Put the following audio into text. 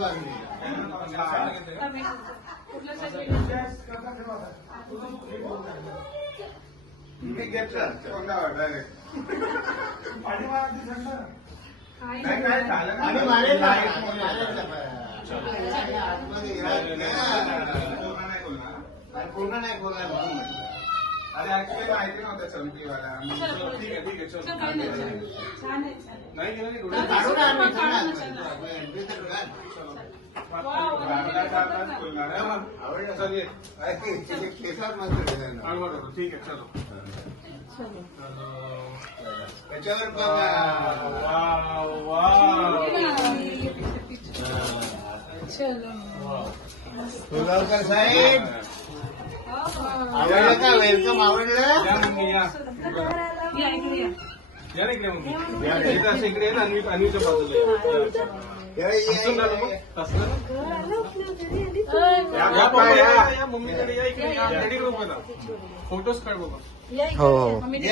बाजूने आणि मारेल ना. पूर्ण नाही बोलणार. अरे ऍक्च्युली माहिती नव्हतं चमकीवाला. ठीक आहे ठीक आहे चल. नाही गेलं नाही डोळ्यात. काढू ना आम्ही आवडलं चल ये. केसात मात्र ठीक आहे चलो. त्याच्यावर तुगावकर साहेब आवडलं का? वेलकम आवडलं. या ना इकडे मग असं इकडे ये ना अन्वीच्या बाजूला मम्मीकडे या इकडे फोटोज काढ बाबा. हो.